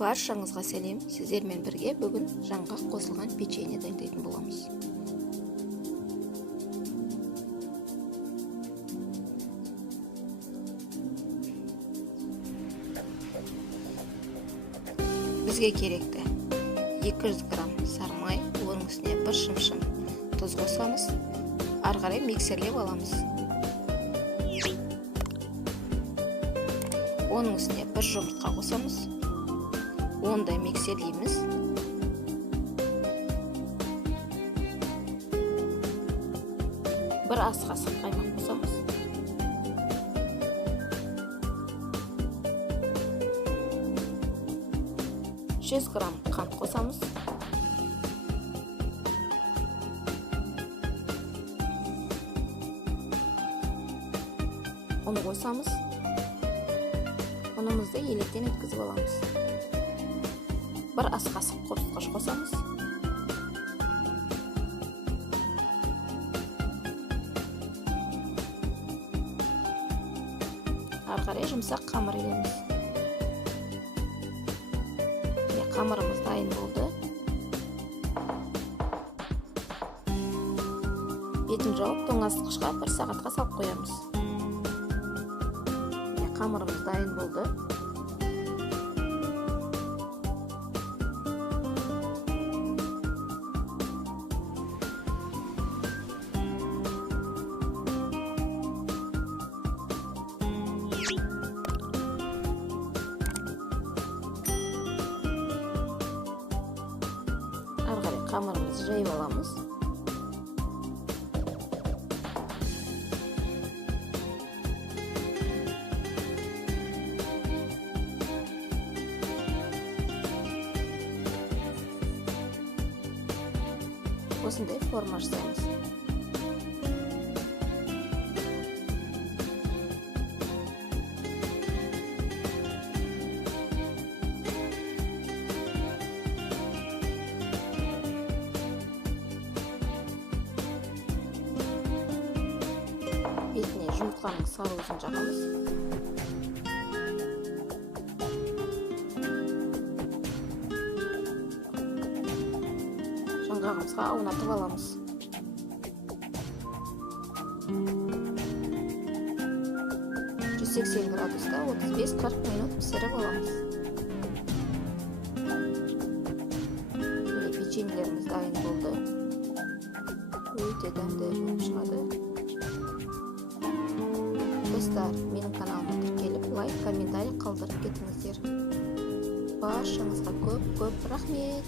Баршаңызға сәлем. Сіздермен бірге бүгін жаңғақ қосылған печенье дайындайтын боламыз. Бізге керекті 200 грамм сары май, оның үстіне бір шымшым тұз қосамыз. Ары қарай миксерлеп аламыз. Оның үстіне бір жұмыртқа қосамыз. Онда миксерлейміз. Бір ас қасық қаймақ қосамыз. Жүз грамм қант қосамыз. Оны қосамыз. Ұнымызды електен өткізіп аламыз. Бір ас қасық қорытқыш қосамыз. Ары қарай жұмсақ қамыр илеміз. Қамырымыз дайын болды. Бетін жауып тоңазытқышқа 1 сағатқа салып қоямыз. Қамырымыз дайын болды. Ары қарай қамырымызды жайып аламыз. Осындай форма жасаймыз. Бетіне жұмыртқаның сары уызын жағамыз. Жаңғағымызға аунатып аламыз. градуста 35-40 минут пісіріп аламыз. Печеньелеріміз дайын болды. Өте дәмді болып шығады. Достар, менің каналыма тіркеліп, лайк, комментарий қалдырып кетіңіздер. Баршаңызға көп рахмет.